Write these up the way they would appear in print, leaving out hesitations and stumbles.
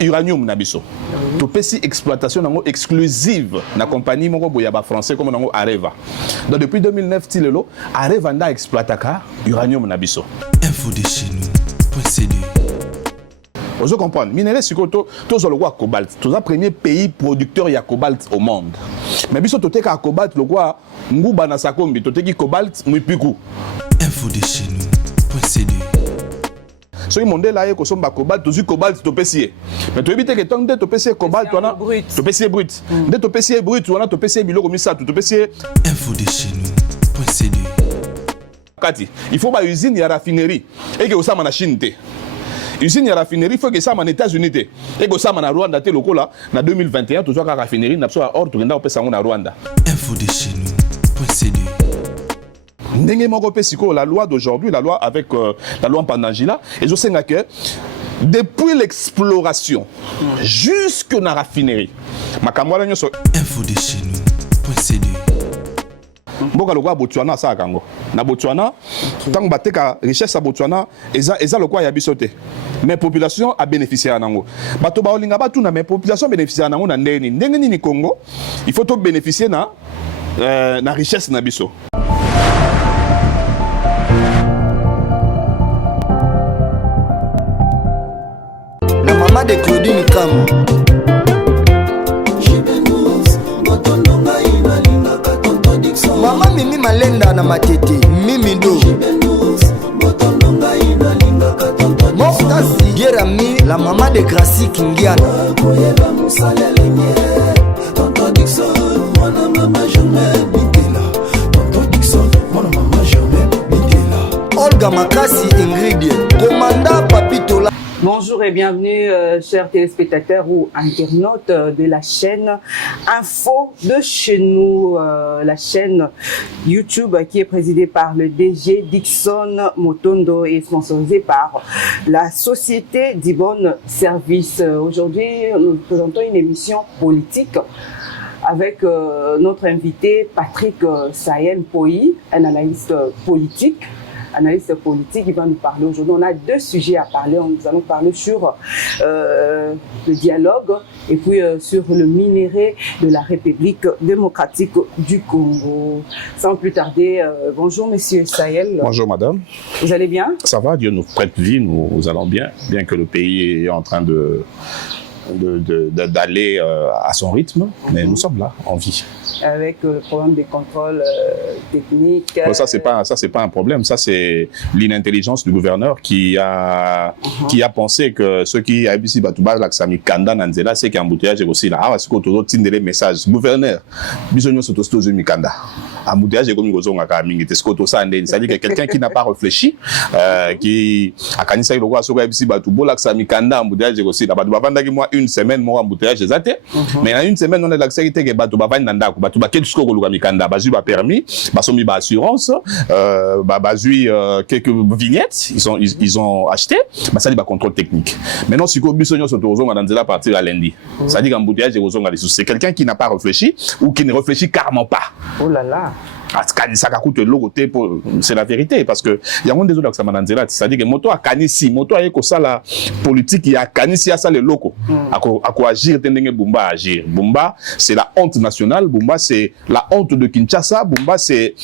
uranium na biso. Topesi exploitation nango exclusive na compagnie moko boya ba français comme nango Areva. Donc depuis 2009 tilelo Areva nda exploitaka uranium na biso. Info de chez nous.cd. Vous comprenez, minerai sikoto tous le roi cobalt, tous le premier pays producteur de cobalt au monde. Mais biso toteka cobalt le roi nguba na sakombi toteki cobalt muipiku. Info de chez nous.cd. So monde là ko somba cobalt tozu cobalt topesier. Mais to éviter que tant de topesier cobalt wana topesier brut. De topesier brut wana topesier biloko misatu topesier. Info de chez nous.cd. Kati, il faut ba usine ya raffinerie et que osama na Chine te. Usine ya raffinerie faut que ça en États-Unis te. Et que ça en Rwanda te lokola na 2021 toujours ka raffinerie na so or to ngenda opesa ngo na Rwanda. Info de chez nous.cd. La loi d'aujourd'hui, la loi avec la loi Pandangila, et je sais que depuis l'exploration jusque dans la raffinerie, info de chez nous.cd. Mboka lokwa Botswana sa kango. Na Botswana, tant bateka richesse à Botswana, eza lokwa ya bisote. Mais population a bénéficié à nango. Bato ba olinga batu na mais population bénéficié à nango na ndeni. Ndenge ni Congo, il faut to bénéficier na richesse na biso. De Claudine Kam Mama Mimi Malenda na matete Mimi do Morta Sigera Mi la maman de Gracie Kingiana Olga Makasi Ingredient Commanda Papitola. Bonjour et bienvenue, chers téléspectateurs ou internautes de la chaîne Info de chez nous, la chaîne YouTube qui est présidée par le DG Dixon Motondo et sponsorisée par la société d'Ibon Service. Aujourd'hui, nous présentons une émission politique avec notre invité Patrick Sahel Poyi, un analyste politique. Il va nous parler aujourd'hui. On a deux sujets à parler. Nous allons parler sur le dialogue et puis sur le minerai de la République démocratique du Congo. Sans plus tarder, bonjour Monsieur Sahel. Bonjour Madame. Vous allez bien? Ça va, Dieu nous prête vie, nous allons bien que le pays est en train d'aller à son rythme, mais nous sommes là, en vie. Avec le problème des contrôles techniques. Bon, ça c'est pas un problème, ça c'est l'inintelligence du gouverneur qui a pensé que ceux qui habitent ici Batouba Laksami Kanda Nanzela c'est qu'un embouteillage est aussi là. Ah c'est que tout tinde les messages gouverneur. Bisogno sotosto je Mikanda. Embouteillage est comme gozonga ka mingi te skoto ça ndeni, c'est-à-dire que quelqu'un qui n'a pas réfléchi qui a kanisa ile kwa soko ici Batouba Laksami Kanda embouteillage est aussi là. Batouba vandaki moi une semaine moi embouteillage ezate. Mais en une semaine on a l'accès que Batouba vanda Batouba quel score koluka mikanda bazui ba permis basomi ba assurance bazui quelques vignettes ils ont acheté ça dit ba contrôle technique maintenant si ko bisonyo soto ozonga dans la partir à lundi ça dit qu'embouteillage ozonga c'est quelqu'un qui n'a pas réfléchi ou qui ne réfléchit carrément pas. Oh là là. C'est la vérité parce que il y a un des autres qui c'est-à-dire que moto a kanisi moto a ko sala politique il y a kanisi a ça les locaux à quoi agir tendenge Bumba agir Bumba c'est la honte nationale Bumba c'est la honte de Kinshasa Bumba c'est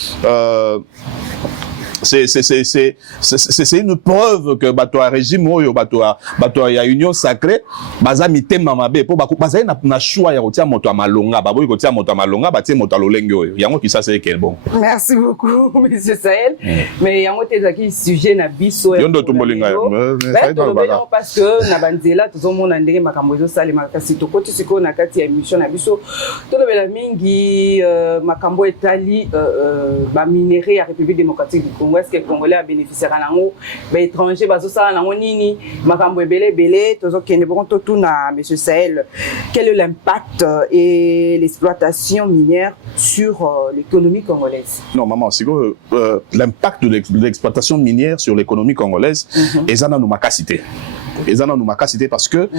une preuve que bato a régime oyo bato ya union sacrée baza mitema mabe po baza na choix ya kotia moto a malonga baboyi kotia moto a malonga batie moto a lolenge oyo yango ki ça c'est quel bon. Merci beaucoup monsieur Sahel. Mais yango tezaki sujet na biso yondo tumbolinga parce que na banzela tozomona ndenge makambo ezo salema kasi tokoti siko na kati ya émission na biso tolobela mingi makambo etali ba minerai ya République démocratique du Congo. Est-ce que les Congolais a bénéficié à l'ango, les étrangers, bah ça, l'ango nini, makambo belé, tous qui ne pourront tout na Monsieur Sahel. Quel est l'impact et l'exploitation minière sur l'économie congolaise? Non, maman, c'est que l'impact de l'exploitation minière sur l'économie congolaise, et ça n'a nous macacité. Et ça n'a nous macacité parce que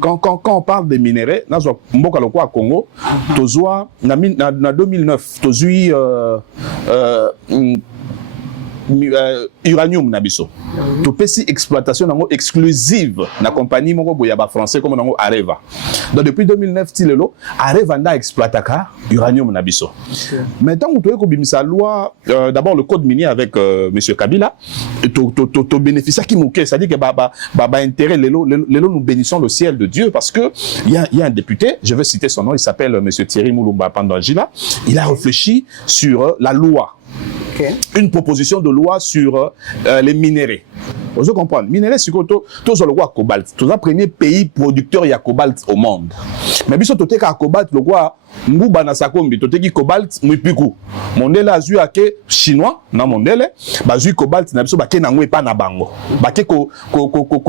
quand on parle des minéraux, dans le Congo, tozoa na 2009, tozui uranium na biso to pesi exploitation nango exclusive na compagnie moko boya ba français comme nango Areva. Donc depuis 2009 tilelo Areva nda exploitaka uranium na biso. Maintenant on doit ko bimisa loi d'abord le code minier avec monsieur Kabila to bénéficiaire qui mouké, c'est-à-dire que ba intérêt lelo nous bénissons le ciel de Dieu parce que il y a un député, je vais citer son nom, il s'appelle monsieur Thierry Mulumba Pandangila, il a réfléchi sur la loi. Okay. Une proposition de loi sur les minéraux. Vous comprenez? Minéraux, c'est que tous le roi cobalt. Tous les premiers pays producteurs de cobalt au monde. Mais si tu as cobalt, le roi Nguba na sakombi, tu as cobalt, muipiku. Mondele a zu ake chinois, na mondele, bazu cobalt na biso bake nango epa na bango. Bake ko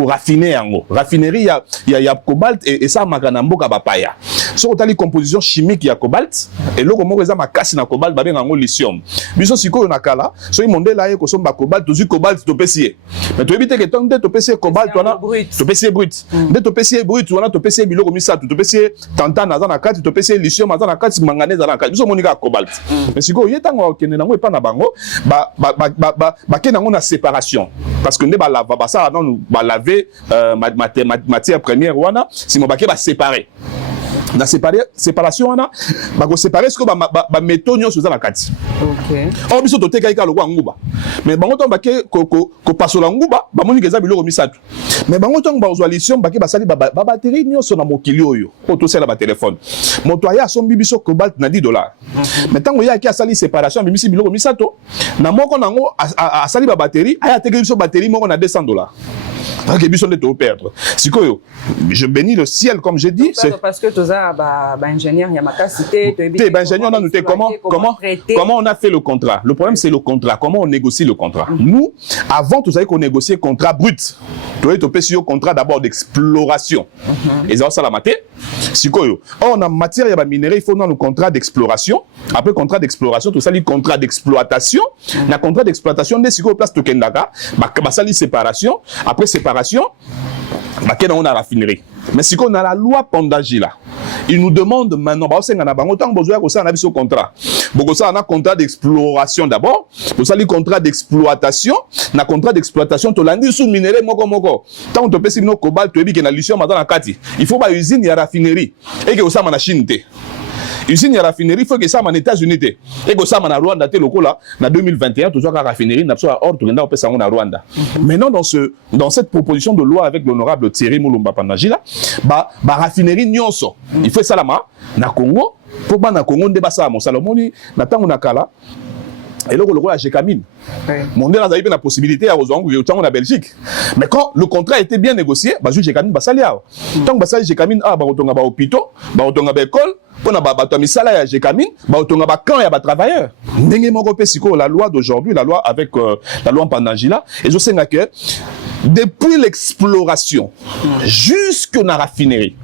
raffiner yango. Raffinerie ya cobalt et ça makana mboka bapaya. So tu as les compositions chimiques ya cobalt et loko moko eza makasi na cobalt babe nango lithium. Biso siko na kala, so mondele aye ko somba cobalt, tu cobalt to pesier. Mais tu évites que tant de to pesier cobalt wana, to pesier brut. De to pesier brut wana to pesier biloko misatu, to pesier tantana za na kati, to pesier lithium za na kati, manganèse za na kati. Biso monika cobalt. Mais siko yetango kene nango epa na bango, ba ke nango na séparation. Parce que ne ba lava ba ça non ba laver matière première wana, si mo ba ke ba séparer. Na séparation wana ba ko séparer ce que ba métaux nyonso za na kati. OK. On biso to teka ika lokwa nguba. Mais bango to ba ke ko pasola nguba, ba moni keza biloko misatu. Mais bango to ba ozwa lithium ba ke ba sali ba batterie nyonso na mokili oyo. Ko to sala ba téléphone. Moto aya sombi biso cobalt na $10. Mais tango ya ki asali séparation bimisi biloko misato, na moko nango asali ba batterie, aya teka biso batterie moko na $200. Parce que biso de perdre. Sikoyo, je bénis le ciel comme j'ai dit, c'est parce que tu as ingénieur il y a ma capacité, tu ingénieur on a noté comment on a fait le contrat. Le problème c'est le contrat, comment on négocie le contrat. Nous avant tout ça qu'on négociait contrat brut. Tu as payé sur contrat d'abord d'exploration. Et ça ça la maté. Sikoyo, on a matière il y a minéraux, il faut dans le contrat d'exploration. Après contrat d'exploration, tout ça le contrat d'exploitation. Na contrat d'exploitation des sikoyo place tokendaka, ba sali séparation. Après séparation, on a raffinerie. Mais si on a la loi Pandangila, il nous demande maintenant, on a contrat. On a contrat d'exploration d'abord, on a le contrat d'exploitation, na contrat d'exploitation, tu l'as dit sous minerai moko. Tant que tu peux cobalt, tu as lithium dans la kati. Il faut pas usine ya raffinerie et que ça machine té. Usine ya raffinerie, il faut que ça en États-Unis et que ça en Rwanda té loko là, na 2021 toujours la raffinerie n'a pas ordre de faire ça en Rwanda. Maintenant dans cette proposition de loi avec l'honorable Thierry Mulumba Pandangila, ba raffinerie nyonso, il faut ça là na Congo, pour ba na Congo ndeba ça mon salomoni na tango na kala. Et là, le roi a Gécamine. Mon a eu la possibilité à en Belgique. Mais quand le contrat était bien négocié, Gécamine va salir. Tant que Gécamine a un hôpital, un école, pour na misala ya Gécamine, ba camp ya ba travailleurs. La loi d'aujourd'hui, la loi avec la loi Pandangila, et je sais que depuis l'exploration jusque na raffinerie,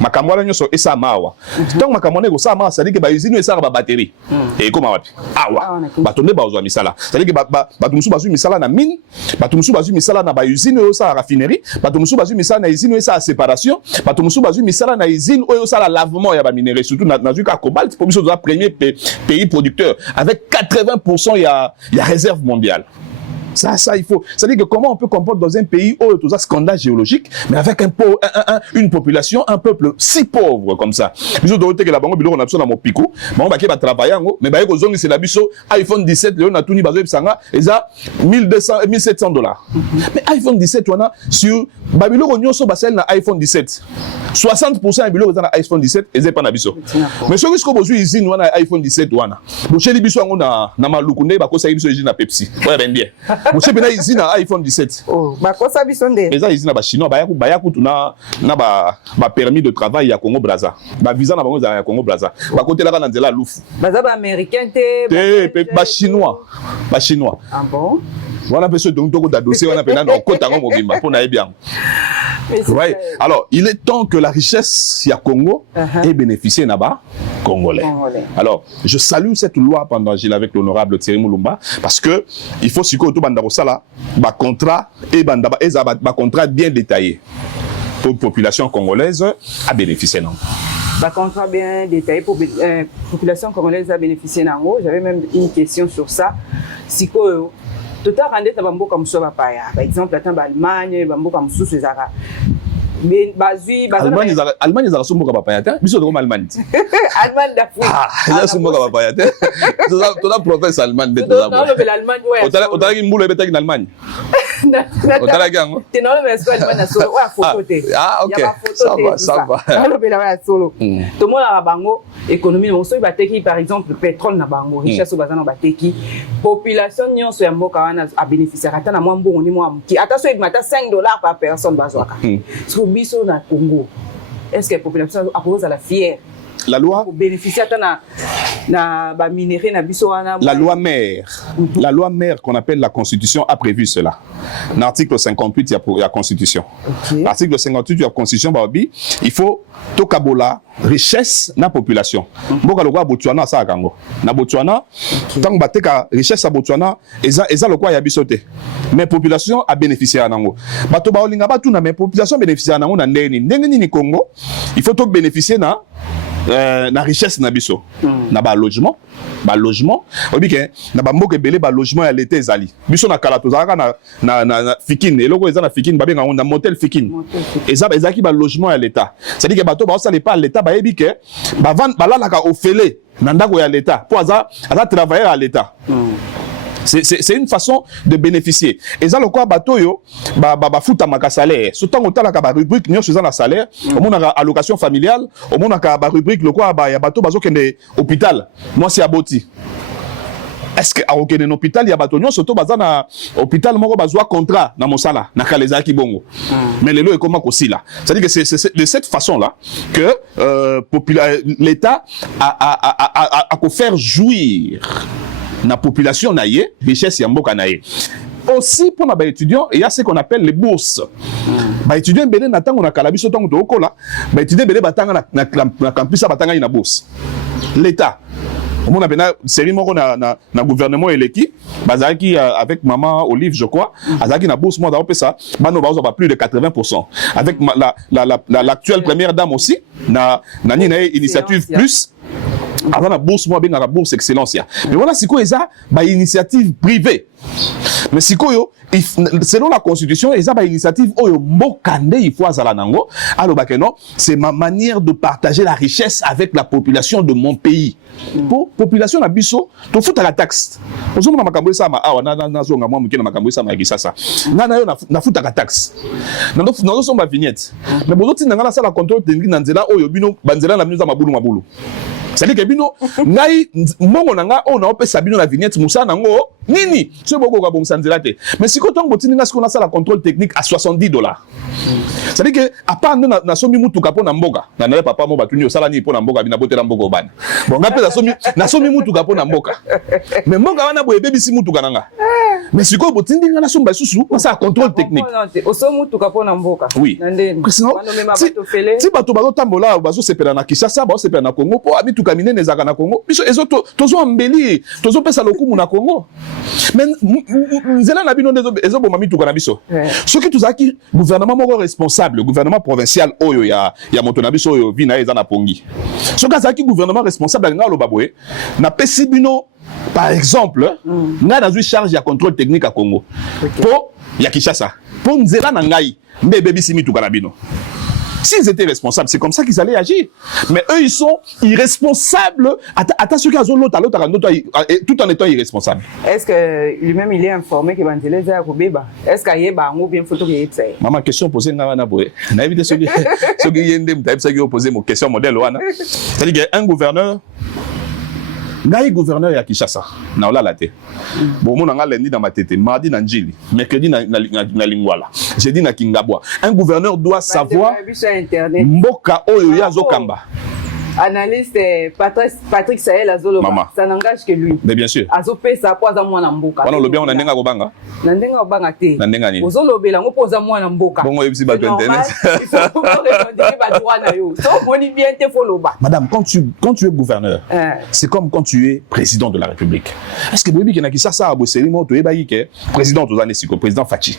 makamwana nyoso esa mawa. Tant makamwana ko sa mawa, ça dit que ba usine esa ba batterie. Et comment wapi? Awa. Ba tonne ba ozwa misala. Ça dit que ba tumusu bazu misala na mine, ba tumusu bazu misala na ba usine esa raffinerie, ba tumusu bazu misala na usine esa séparation, ba tumusu bazu misala na usine esa la lavement ya ba minerai, surtout na zuka cobalt pour biso le premier pays producteur avec 80% il y a réserve mondiale. Ça, il faut. C'est-à-dire que comment on peut comprendre dans un pays où tout ça scandale géologique, mais avec une population, un peuple si pauvre comme ça. Biso doit que la banque bilo on a besoin dans mon pico, on va pas travailler mais ba ko zongi c'est la biso iPhone 17 Léon a tout ni bazo sanga et ça $1,200 $1,700. Mais iPhone 17 on a sur babilo ko nyonso basel na iPhone 17. 60% bilo dans iPhone 17 et c'est pas na biso. Mais ce que besoin usine on a iPhone 17 wana. Bo cheli biso ngo na malukunde ba ko sa biso usine na Pepsi. Ouais ben bien. Vous savez, il y a un iPhone 17. Oh, bah quoi ça bisonde? Mais ça, il y a un chinois, bah ya kutu na permis de travail à Congo Brazza. Bah visa na bango à Congo Brazza. Bah côté là dans la louf. Bah ça bah américain té. Bah chinois. Bah chinois. Ah bon? Voilà parce que donc dossier on a peine dans côté ngo mobimba pour na bien. Ouais. Alors, il est temps que la richesse ya Congo ait bénéficié naba Congolais. Alors, je salue cette loi Pandangila avec l'honorable Thierry Mulumba parce que il faut siko to banda sala ba contrat et banda ba contrat bien détaillé pour la population congolaise à bénéficier non. Bah, contrat bien détaillé pour la population congolaise à bénéficier non. J'avais même une question sur ça. Siko Tota rande ta bambo comme ça papa ya. Par exemple, attends Allemagne, bambo comme sous César. Mais bazui Allemagne za somboka papa ya te biso de comme Allemagne. Allemagne d'Afrique. Ah, ça somboka papa ya te. To la province Allemagne de ça. Non, mais l'Allemagne ouais. Otala ki mbulu ebeta ki Allemagne. Otala ki ngo. Tu non mais est-ce que Allemagne a solo ouais photo te. Ah OK. Ça va. Alors bela ouais solo. To mo la bango économie mon so bateki par exemple le pétrole na bango richesse au bazana bateki population nyonso ya mboka wana a bénéficier ata na mwa mbongo ni mwa mki ata so mata $5 par personne bazwaka. Biso na Congo. Est-ce que la population a posé à la fière? La loi pour bénéficier na ba minerai na biso wana. La loi mère. La loi mère qu'on appelle la Constitution a prévu cela. L'article 58 il y a Constitution. L'article 58 il y a Constitution babi, il faut tokabola richesse na population. Mboka lokwa Botswana sa kango. Na Botswana tant bateka richesse à Botswana eza lokwa ya biso te. Mais population a bénéficié à nango. Bato ba olinga batu na mais population bénéficié à nango na ndeni. Ndeni ni Congo. Il faut to bénéficier na richesse na biso na ba logement obike na ba mboka belé ba logement ya l'été ezali biso na kala tozalaka na fikine eloko eza na fikine babenga na motel fikine ezaki ba logement ya l'état c'est à dire que bato ba osala pas l'état ba ebike ba lalaka ofele na ndako ya l'état pour aza travailler à l'état. C'est une façon de bénéficier. Et ça, le quoi, batoyo, fout à ma salaire. Surtout, on a la rubrique, nous sommes salaire, on a allocation familiale, on a la rubrique, le quoi, il y a bateau, bazo qui est hôpital. Moi, c'est à Boti. Est-ce que à aucun hôpital, il y a bateau, nous surtout, bazana hôpital, moi, bazo contrat, na mosala, na kaleza ki bongo. Mais le lot est comment aussi là. C'est-à-dire que c'est de cette façon-là que l'État a faire jouir la population naïe, richesse yamboka naïe. Aussi pour les étudiants, il y a ce qu'on appelle les bourses. Les étudiants belé na tango na kalabiso tango to okola, les étudiants belé batanga na campus batanga ina bourse. L'État on a bien série moko na gouvernement eleki bazaki avec maman Olive je crois azaki na bourse moi d'après ça bano bazo pas plus de 80% avec l'actuelle première dame aussi na initiative plus avant la bourse moi bien la bourse excellence ya mais voilà c'est quoi ça ba initiative privée mais c'est quoi selon la constitution eza ba initiative oyo mbokande il faut azala nango alors bakeno c'est ma manière de partager la richesse avec la population de mon pays pour population na biso to futa la taxe ozomona makambo esa ma awa na zonga mwa mukena makambo esa ma kisasa na yo na futa ka taxe na somba vignette mais bozoti nanga na sala contrôle technique na nzela oyo bino banzela na bino za mabulu c'est-à-dire que bino ngai mongo nanga o na opesa bino la vignette musa nango nini ce boko ka bomsa nzela te mais si kotongo botini nga siko na sala contrôle technique à $70 c'est-à-dire que à part na somi mutuka pona mboka na na papa mo batuni osala ni pona mboka bina botela mboka obana bon ngape na somi mutuka pona mboka mais mboka wana boye bebisi mutuka nanga mais si ko botindi nga na somba susu na sala contrôle technique oso mutuka pona mboka oui si bato bazo tambola bazo sepela na Kinshasa bazo sepela na Congo po abi tukamine nezaka na Congo biso ezoto tozo ambeli tozo pesa lokumu na Congo mais nzela na bino ezo boma mituka na biso ce qui tuzaki gouvernement moko responsable gouvernement provincial oyo ya moto na biso oyo vina eza na pongi ce qui zaki gouvernement responsable nga lo baboye na pesi bino par exemple nga dans une charge ya contrôle technique à Congo po ya Kinshasa po nzela na ngai mbebe bisi mituka na bino. S'ils étaient responsables, c'est comme ça qu'ils allaient agir. Mais eux, ils sont irresponsables. Attention qu'ils ont l'autre tout en étant irresponsables. Est-ce que lui-même, il est informé que Banzele est à Koubeba? Est-ce qu'il y a un bien photo qui est fait? Maman, question posée, n'a pas évité ceux qui ont posé mon question modèle. C'est-à-dire qu'un gouverneur, ngai gouverneur ya Kinshasa na ola laté bon mon nga lundi dans ma tête mardi na Njili mercredi na Lingwala jeudi na Kingabwa un gouverneur doit savoir mboka oyo ya zokamba analyste Patrick Sahel Azoloba ça n'engage que lui mais bien sûr azopesa kwa za mwana mboka wana lobia on ndenga kobanga na ndenga obanga te na ndenga ni ozolobela ngo poza mwana mboka bongo yebisi ba internet madame quand tu es gouverneur c'est comme quand tu es président de la République est-ce que boyebi kenaki sasa aboseli mo to yebayi ke président to zane siko président Fachi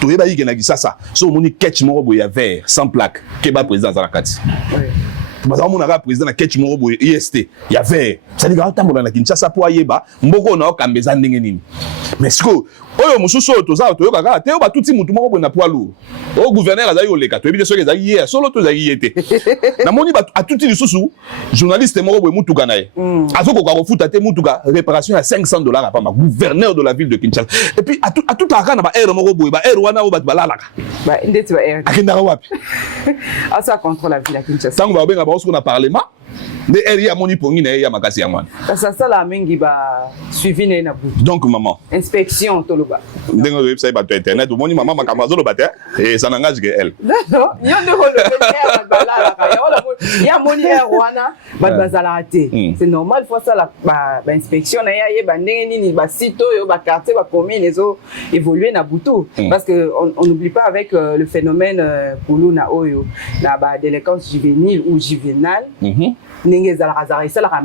to yebayi kenaki sasa so moni catch mo boya vert sans plaque ke ba président za la kati Bazama monaka président na ketch morobo IST. Il y avait ça dit grand temps na Kinshasa po ayeba mboko na okambeza ndenge nini. Mais ce que oyo mususu toza to yoka te ba tuti mutu moko na poilu. O gouverneur azayi oleka to ebi so ezali hier solo to zayi yete. Na moni ba atuti lisusu journaliste moko mutuka na ye. Azoko ka refuta te mutuka réparation à $500 apa ma gouverneur de la ville de Kinshasa. Et puis à tout akana ba air moko boy ba air wana o ba balalaka. Ba ndeti ba air. Akenda wapi? Ah ça contrôle la ville à Kinshasa. Tango ba benga ba osko na parlement. De eri amoni pongi na ya makasi ya mwana. Ça la mingi ba suivi na bout. Donc maman. Inspection toloba. Ndengo website ba internet moni maman makamazo lo bate et ça n'engage que elle. Non, il y a de il y a moni wana ba bazala raté. C'est normal faut ça la ba inspection na ya ba ndenge nini ba site yo ba quartier ba commune les autres évoluer na butu parce que on n'oublie pas avec le phénomène pulu na oyo na ba délinquance juvénile ou juvénale. Ninge za razara isa la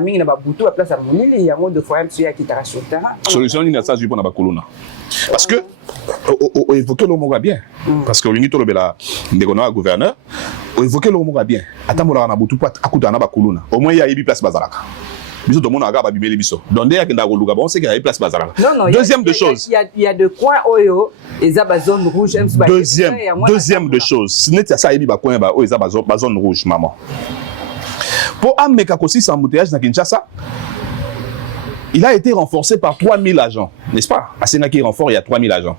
mingi na ba butu a place à monili ya mode de foyer sur ya kitara sur terrain. Solution ni na ça pour na ba kolona. Parce que évoquer le mot bien parce que l'unité le bela ndekona gouverneur évoquer le mot bien atambola na butu pat akuta na ba kolona au moins il y a une place bazalaka. Biso to mona ga ba bimeli biso. Donc dès que ndakoluka bon c'est qu'il y a une place bazalaka. Deuxième de choses. Il y a de coins oyo eza ba zone rouge deuxième de choses. Ce n'est ça yebi ba coin ba o eza ba zone rouge maman. Pour ameka kosi sans embouteillage na Kinshasa, il a été renforcé par 3000 agents, n'est-ce pas? À Sénaki renfort, il y a 3000 agents.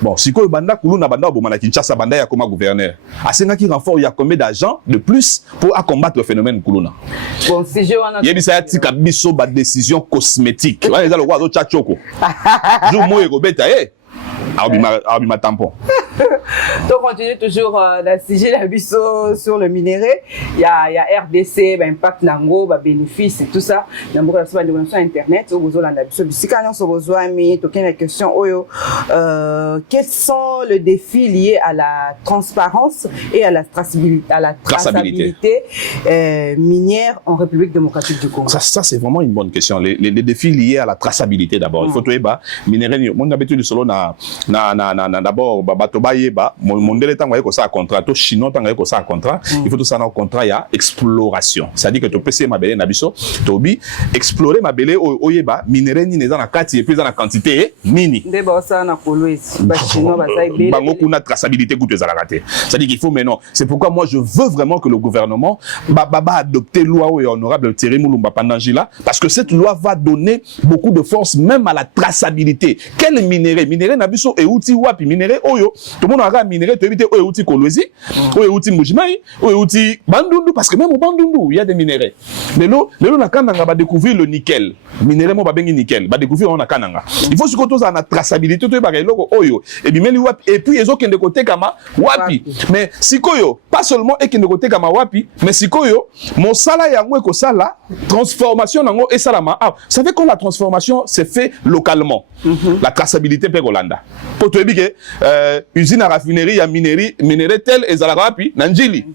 Bon, si quoi banda kuluna banda bomana Kinshasa banda ya comme gouverneur. À Sénaki renfort, il y a combien d'agents de plus pour combattre le phénomène kuluna? Bon, si je wana. Il y a ça tika biso ba décision cosmétique. Wana eza le roi zo tchachoko. Jo moye ko beta Abima tampon. Donc, on continue toujours la sujet la sur le minerai. Il y a RDC, impact nango, bénéfice et tout ça. Dans beaucoup de développement internet, au besoin de la si quand on besoin mais toquer la question quels sont les défis liés à la transparence et à la traçabilité minière en République démocratique du Congo? Ça c'est vraiment une bonne question. Les défis liés à la traçabilité d'abord. Il faut trouver minerai. Mon habitude solo d'abord batoba yeba mondele tango yeko ça contrat to chinois tango yeko ça contrat il faut tout ça dans contrat il y a exploration c'est à dire que to pese mabele na biso to bi explorer mabele oyeba minerai ni neza na kati et puis dans la quantité nini ndeba ça na kolwezi ba chinois ba ça ibele bango kuna traçabilité goûte za la raté c'est à dire qu'il faut maintenant c'est pourquoi moi je veux vraiment que le gouvernement adopter loi honorable Thierry Mulumba pendant Gila parce que cette loi va donner beaucoup de force même à la traçabilité quel minerai na biso et outil wapi minerai oyo tout le monde a minerai to éviter oyo outil kolwezi oyo outil mujimai oyo outil bandundu parce que même au bandundu il y a des minerais lelo na kananga ba découvrir le nickel minerai mo ba bengi nickel ba découvrir on a kananga il faut surtout ça na traçabilité to ba eloko oyo et bimeli wapi et puis ezokende côté kama wapi mais sikoyo pas seulement ekende côté kama wapi mais sikoyo mon sala yango eko sala transformation nango et salama ah ça fait que la transformation c'est fait localement la traçabilité pe Rolanda pour te dire que usine à raffinerie ya minerai tel ezalaka wapi na njili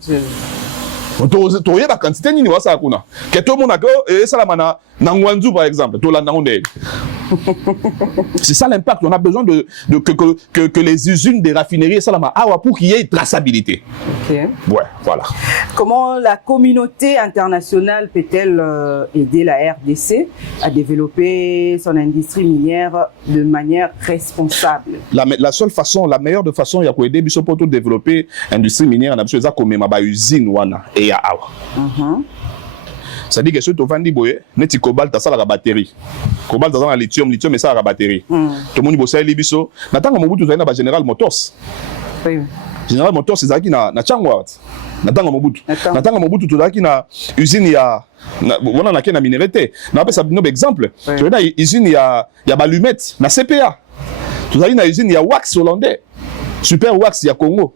to yeba quantité nini wasa kuna ke to mona ko salama na Ngwanzu par exemple to landa onde. C'est ça l'impact. On a besoin que les usines des raffineries salama awa pour qu'il y ait une traçabilité. Okay. Ouais, voilà. Comment la communauté internationale peut-elle aider la RDC à développer son industrie minière de manière responsable? La seule façon, la meilleure de façon, il y a pour aider biso pour développer l'industrie minière, on a besoin comme ma usine wana et ya awa. C'est-à-dire que si tu vends des boyaux, tu cobalt ça la batterie. Cobalt dans la lithium et ça la batterie. Tout le monde bosse les biso. Natanga Mobutu tu na General Motors. Oui. General Motors c'est ça qui na Changwa. Natanga Mobutu tu qui na usine ya on a na minerai. Na appelle ça un exemple. Tu vois usine ya Balumette na CPA. Tu as une usine ya Wax hollandais. Super Wax ya Congo.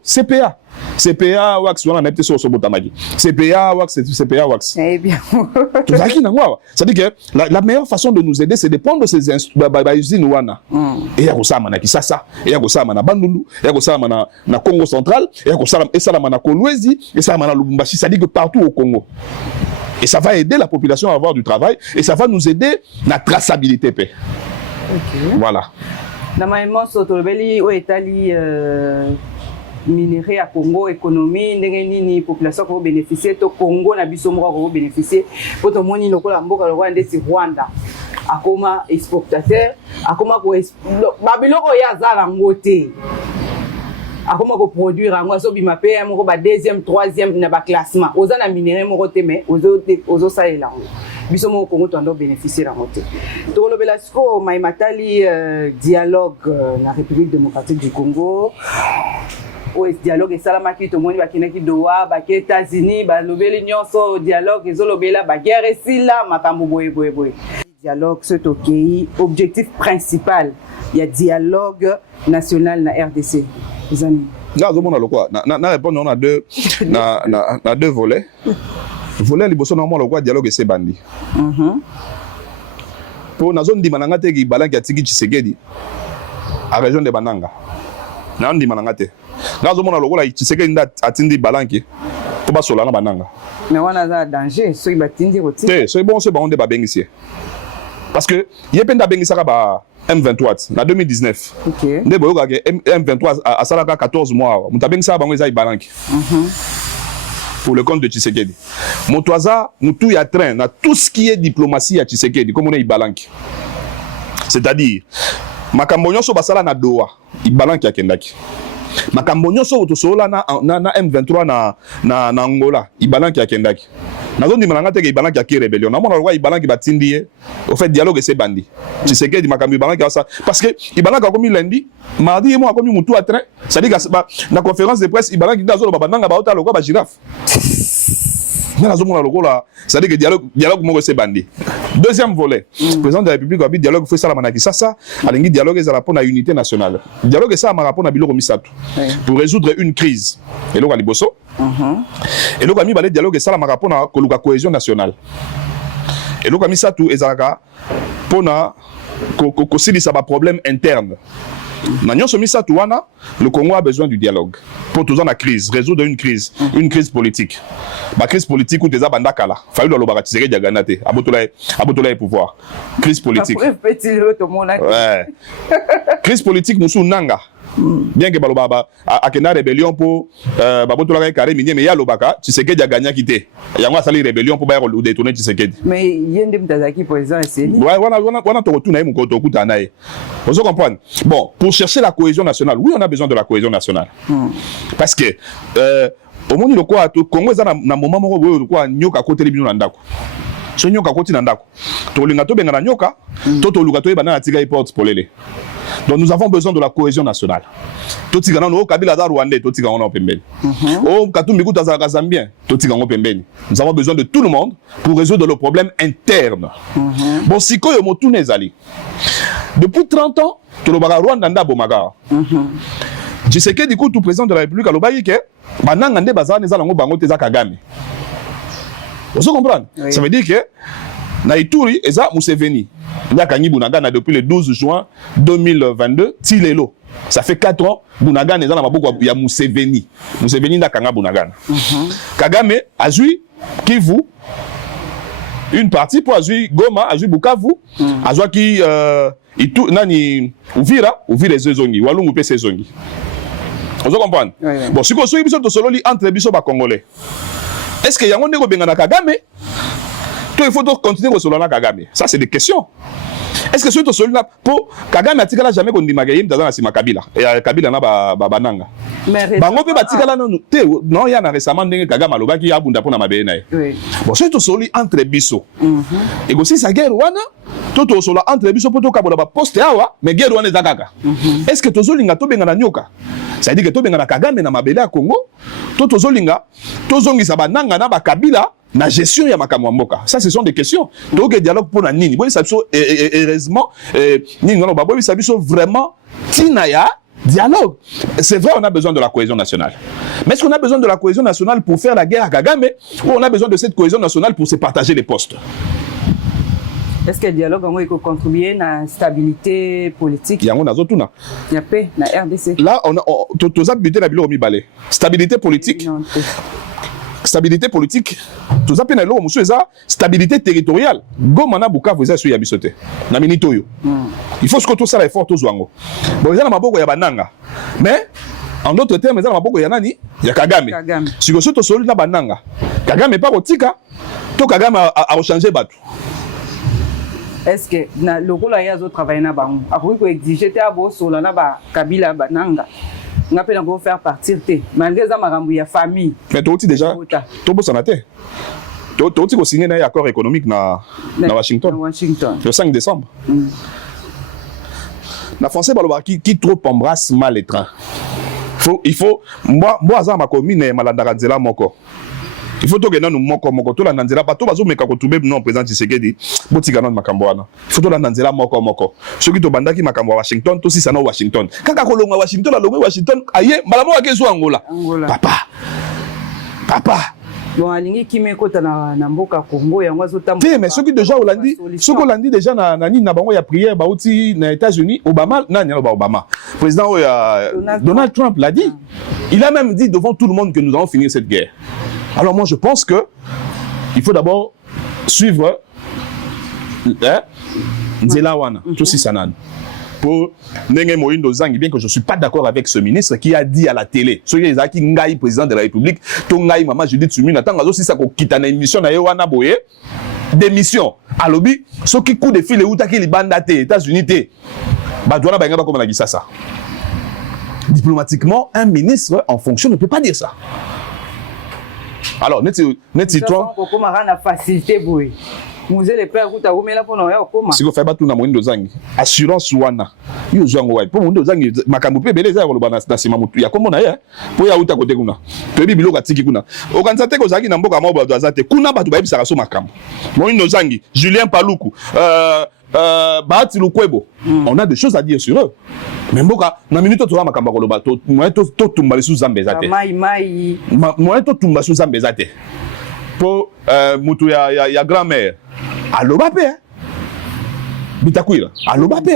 CPA Wax on a même sur ce botamagi. CPA Wax. Eh bien. C'est-à-dire que la meilleure façon de nous aider c'est de prendre ces usines wana. Et ya kosama na Kisasa, et ya kosama na Bandundu, et ya kosama na Congo central, et ya kosama na Kolwezi, et ça na Lubumbashi, c'est-à-dire que partout au Congo. Et ça va aider la population à avoir du travail et ça va nous aider la traçabilité. Okay. Voilà. Normalement, Sotolbeli ou Etali minerai à Congo, économie, ni population qui bénéficier, to Congo na biso moko bénéficier, pour tout le monde lokola mboka Rwanda. Akoma exportateur, akoma ko babiloko ya za nango te. Akoma ko produire ango so bima pe moko ba deuxième, troisième na ba classement. Oza na minerai moko te mais ozo sa elango. Biso moko Congo tondo bénéficier la moté. To lobela siko mai matali dialogue na République démocratique du Congo. O dialogue esalamaki to moni bakinaki doa ba ke États-Unis ba lobeli nyonso dialogue ezolobela ba guerre esila makambo boye. Dialogue c'est OK. Objectif principal, il y a dialogue national na RDC. Les amis. Là, na répondre on a deux volets. Volet liboso normalement le quoi dialogue c'est bandi. Pour na zone di mananga te ki balanki atiki Tshisekedi à région de Bananga. Na ndi mananga te. Na zo mona lokola Tshisekedi nda atindi balanki to ba solana Bananga. Mais on a danger, so il batindi roti. C'est bon c'est bon de ba bengisi. Parce que yependa bengisaka ba M23 na 2019. OK. Ndebo yoka ke M23 a salaka 14 mois. Mutabengisa bango eza balanki. Pour le compte de Tshisekedi. Motoaza, mutu ya train, na tout ce qui est diplomatie à Tshisekedi, comme on est Ibalanki. C'est-à-dire, makambo nyonso basala na Doha, Ibalanki ya kendaki. Makambo nyonso otosola na M23 na Angola, Ibalanki ya kendaki. Nazo ndimana ngate ke Ibalanki ya ki rébellion. Na mona roi Ibalanki batindi ye. Au fait dialogue c'est bandi. Tshisekedi makambo Ibalanki ya ça parce que Ibalanki a commis lundi, mardi moi a commis mutu à train. Ça dit que na conférence de presse Ibalanki dazo ba bananga ba ota lokwa ba girafe. Na zo mona lokola, ça dit que dialogue mo c'est bandi. Deuxième volet. Président de la République a dit dialogue fait ça la manaki ça alingi dialogue za rapport na unité nationale. Dialogue ça ma rapport na biloko misatu. Pour résoudre une crise. Et lo liboso. Et donc, ami balé dialogue et ça la rapport na koluka cohésion nationale. Et donc, ami ça tout ezalaka pona kosili ça ba problème interne. Nanyo somi ça tout wana, le Congo a besoin du dialogue pour toujours la crise, résoudre une crise politique. Ba crise politique ou teza banda kala. Fallu lo ba Tshisekedi ya ganate, abotola pouvoir. Crise politique. Ouais. Crise politique musu nanga. Bien que baloba akena rébellion pour babotola carré minier mais ya lobaka Tshisekedi a gagné quitté. Yango sali rébellion pour ba détourner Tshisekedi. Mais yende mtazaki président c'est. Ouais, wana to retourner mu ko to kutana e. Vous comprenez? Bon, pour chercher la cohésion nationale, oui, on a besoin de la cohésion nationale. Parce que au monde le quoi Congo za na moment moko boyo quoi nyoka côté libino na ndako. So nyoka côté na ndako. To linga to benga na nyoka, to luka to ebana na tiga porte polele. Donc nous avons besoin de la cohésion nationale. Totika na no Kabila da Rwanda, totika on pembeni. Oh Katumbi kuta za Zambien, totika on pembeni. Nous avons besoin de tout le monde pour résoudre le problème interne. Bon siko yo motu nezali. Depuis 30 ans, to lo baka Rwanda nda bomaga. Tshisekedi ku tout président de la République alobayi ke bananga nde bazana ezala ngo bango teza Kagame. Vous comprenez? Oui. Ça veut dire que na Ituri eza Museveni. Nyakangi Bunagana depuis le 12 juin 2022 Tilelo. Ça fait 4 ans Bunagana eza na maboko ya Museveni. Museveni ndakanga Bunagana. Kagame a joué Kivu une partie pour Azui Goma, Azui Bukavu, Azui qui itu nani Uvira ezongi, Walungu pe ezongi. Vous comprenez? Bon, si vous soyez biso to solo li entre biso ba Congolais. Est-ce que yango ndeko benga na Kagame? Toi il faut donc continuer au solo na Kagame. Ça c'est des questions. Est-ce que ce solo là pour Kagame atikala jamais ko ndimaka yim dans na sima Kabila et Kabila na bananga. Bango pe batikala non ya na récemment ndenge Kagame alobaki abunda pona mabeye na ye. Bon, c'est to solo entre biso. Et aussi sa guerre wana to solo entre biso poto kabola ba poste awa mais guerre wana ezakaka. Est-ce que to zolinga to benga na nyoka? Ça veut dire que to benga na Kagame na mabele ya Congo to zolinga to zongisa bananga na ba Kabila na gestion ya makambo mboka. Ça ce sont des questions. Donc dialogue pour na nini. Bon ça biso heureusement nini ngalo ba bo ça biso vraiment tinaya dialogue. C'est vrai on a besoin de la cohésion nationale. Mais est-ce qu'on a besoin de la cohésion nationale pour faire la guerre à Kagame ou on a besoin de cette cohésion nationale pour se partager les postes? Est-ce que le dialogue a contribué à la stabilité politique? Il y a la paix, la RDC. Là, on a tous habité la bilo balé. Stabilité politique. Stabilité politique. Tous appelés là, monsieur ça. Stabilité territoriale. Goma na Bukavu vous êtes sur yabisote. Na minitoyo. Il faut que tout ça effort tous wango. Bon, ils ont ma boko ya bananga. Mais En d'autres termes, eza na maboko ya nani? Ya Kagame. Si ko soto solo na bananga. Kagame pas kotika, to Kagame a changer batou. Est-ce que na lokola ya zo travailler na bango? Akoki ko exiger te abo solo na ba Kabila bananga. On appelle encore faire partir te. Malgré ça makambo ya famille. Mais toi aussi déjà. To bosana te. To aussi ko signer un accord économique na Washington. Le 5 décembre. Na français baloba qui trop embrasse mal les trains. Il faut moi za ma commune malandaka nzela moko. Il faut que nous moko to la nzela pas to bazo meka ko tube non président Tshisekedi botika non makambo wana. Il faut to la nzela moko. Ceux qui to bandaki makambo Washington to si sana Washington. Kaka ko longa Washington la longa Washington aye malamo wa kezo Angola. Papa. Bon alingi kimekota na mboka Congo yango azotamba. Mais ceux qui déjà Hollandi déjà na bango ya prière bauti na États-Unis Obama Obama. Président Donald Trump l'a dit. Il a même dit devant tout le monde que nous allons finir cette guerre. Alors moi je pense que il faut d'abord suivre Nzelawana tout si sanan. Pour Nenge Moïndo Zangi, bien que je ne suis pas d'accord avec ce ministre qui a dit à la télé, ceux qui ont dit président de la République, Tongaï Maman Judith Sumi, n'attendent pas aussi ça qu'on quitte une émission na Yowana Boye, démission. À l'objet, ceux qui coupent des fils et où t'as qui les bandes d'Até, États-Unis, bah douana bah comme on a dit ça. Diplomatiquement, un ministre en fonction ne peut pas dire ça. Alors, net Trump. Comment on a facilité pour eux? Musée les pères où tu as omis là pour nous comment si vous faites pas tout na Moïndo Zangi assurance wana yo zango wa pour Moïndo Zangi makambo pe beleza ko lobana na sima mutu ya komona ya po ya uta kote kuna to bi biloko atiki kuna okanza te ko zaki na mboka mo ba azate kuna batu ba bisaka so makambo Moïndo Zangi Julien Paluku Bahati Lukwebo on a des choses à dire sur eux mais mboka na minute to makambo ko loba to moyen to tumba sous zambezate moyen to tumba sous zambezate pour mutu ya grand-mère aloba pe bitakwira aloba pe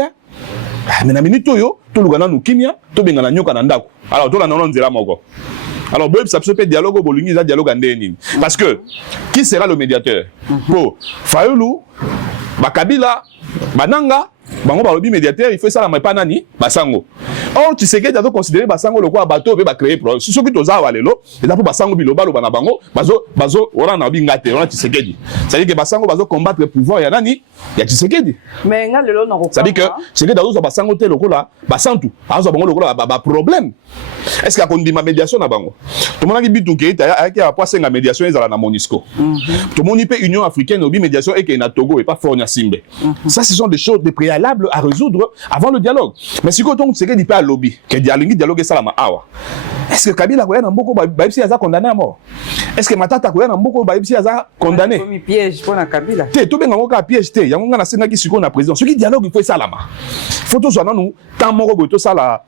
mais na minute yo to lugana no kimia to bengana nyoka na ndako alors to la non nzela moko alors boy ça peut dialogue bolingi za dialogue ndeni parce que qui sera le médiateur pour Fayulu Bakabila Bananga bango balobi médiateur il faut ça la pas nani basango or tu sais que tu as considéré basango le quoi bateau peut créer problème ce qui toza walelo et là pour basango biloba lo bana bango bazo ora na bingate ora tu sais que ça veut dire que basango bazo combattre le pouvoir ya nani ya tu sais que mais nga lelo na ça veut dire que c'est que dazo basango te lokola basantu azo bango lokola ba problème est-ce qu'il y a qu'on dit ma médiation na bango tout le monde qui bitu ke ta ya pas senga médiation ezala na Monisco tout le monde peut Union africaine obi médiation et que na Togo et pas Fornia Simbe ça ce sont des choses des préalables à résoudre avant le dialogue mais si quand on sait que dit pas lobby que dialogue est salama awa est-ce que Kabila koya na mboko ba bisi aza condamné à mort est-ce que Matata koya na mboko ba bisi aza condamné comme piège pour na Kabila te to benga ngoka piège te yango nga na senga ki siko na président ce qui dialogue il faut salama faut to zwana nous tant moko boto sala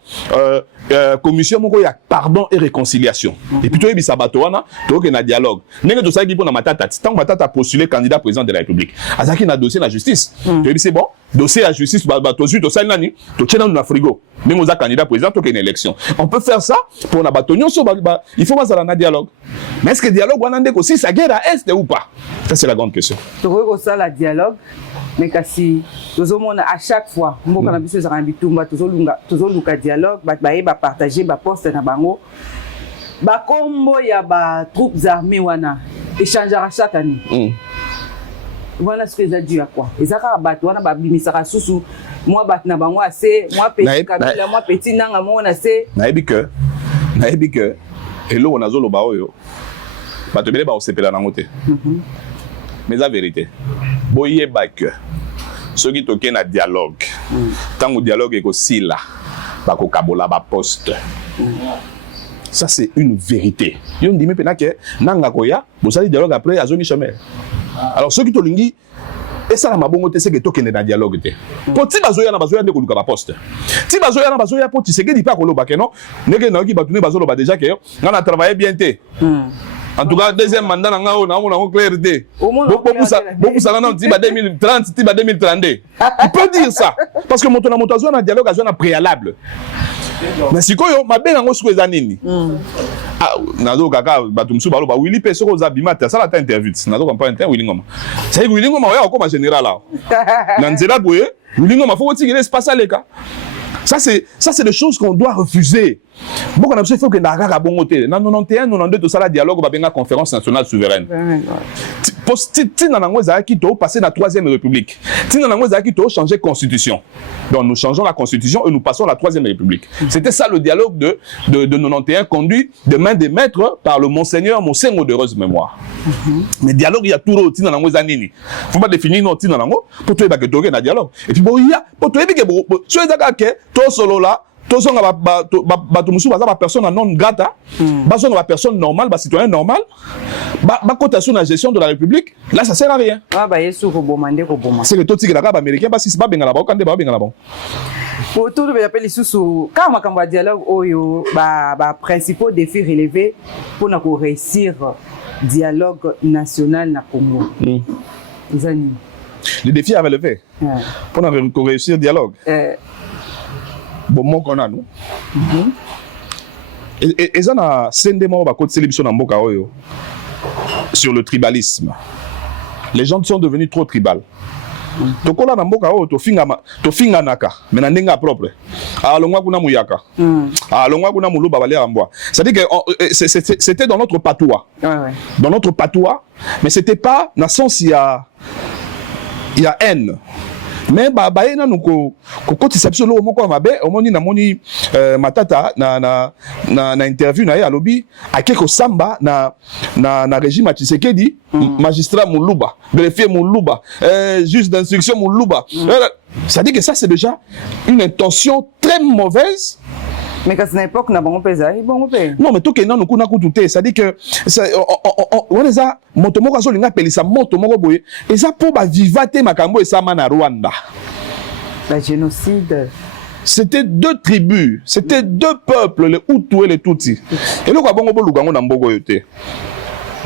commission moko ya pardon et réconciliation et puis to ebisa bato wana to ke na dialogue ndenge to saki pour na Matata tant Matata postulé candidat président de la République azaki na dossier na justice to ebisi bon dossier à justice bato zu to sali nani to tchena na frigo même aux candidat président to ke une élection on peut faire ça pour na bato nyonso il faut bazala na dialogue mais est-ce que dialogue wana ndeko si ça guerre à est ou pas ça c'est la grande question to ko ça la dialogue mais kasi tozomona à chaque fois mboka na biso za bitumba tozoluka dialogue ba partager ba poste na bango ba kombo ya ba troupes armées wana échangera chaque année voilà ce que ça dit à quoi et ça ka bato wana ba bimisaka susu moi bat na bango assez moi petit Kabila moi petit nanga mona c'est naebi que elo on azolo ba oyo bato bele ba osepela na ngote mais la vérité boye ba que ceux qui toquent na dialogue tant au dialogue est aussi là ba ko kabola ba poste ça c'est une vérité yo ndimi pena que nanga koya bosali dialogue après azoni chemin alors ceux qui tolingi et ça la mabongo te c'est que toquent na dialogue te pour ti bazoya na bazoya ndeko luka ba poste ti bazoya na bazoya pour ti c'est que di pas ko loba que non neke na ki batune bazolo ba déjà que on a travaillé bien te en tout cas deuxième mandat na ngao na on clarté beaucoup ça non ti ba 2030 ti ba 2032 tu peux dire ça parce que moto na zoya na dialogue azona préalable mais si koyo mabenga ngo siko ezanini nazo kaka batumsu balo ba Willy pe soko za bimata ça la ta interview nazo comprendre inter Willy Ngoma c'est Willy Ngoma oya comme général là na nzela boye Willy Ngoma faut que tu espace à l'écart ça c'est des choses qu'on doit refuser beaucoup de il faut que Nakaka bongote. Dans 91, 92, tout ça, la dialogue va bien la conférence nationale souveraine. Tina nango ezaki to passer la 3e république. Tina nango ezaki to changer constitution. Donc nous changeons la constitution et nous passons à la 3e république. C'était ça le dialogue de 91 conduit de main de maître par le monseigneur Monsengo d'heureuse mémoire. Mais dialogue il y a tout tina nango ezanini. Faut pas définir non tina nango pour toi ba que toke na dialogue. Et puis bon il y a pour toi bi que so ezaka ke to solo là tous on ba personne non grata, ba personne normale, ba citoyen normal, ba cotation la gestion de la République, là ça sert à rien. Ah ba yesu ko bomande ko boma. C'est le toti que américain parce que c'est pas benga là-bas, quand ba benga là-bas. Pour tout le appel sous quand on va dialogue oyo ba principaux défis relevés pour na ko réussir dialogue national na Congo. Zani. Le défi à relever. Pour na réussir dialogue. Bon mon qu'on a nous et ça na sendement ba côté célébration na mboka oyo sur le tribalisme. Les gens sont devenus trop tribal. Donc on a na mboka oyo to finga naka mais na ndenga propre alongwa kuna muyaka alongwa kuna muluba bale ambwa. C'est-à-dire que c'était dans notre patois. Dans notre patois, mais c'était pas dans sens il y a haine. Mais baena nuko kokotisa biso lo moko mabe omoni na moni matata na interview na ya lobby akeko samba na régime Tshisekedi magistrat Muluba greffier Muluba juge d'instruction Muluba. Ça dit que ça c'est déjà une intention très mauvaise. Mais qu'à cette époque, on a bon paysan, bon paysan. Non, mais tout que non, nous connaissons tout. Ça dit que on les a motomoko zo linga pelisa motomoko boye. Et ça pour ba vivate makambo et ça mana Rwanda. La génocide. C'était deux tribus, c'était deux peuples, les Hutus et les Tutsis. Et le quoi bon lugango na mbogo yote.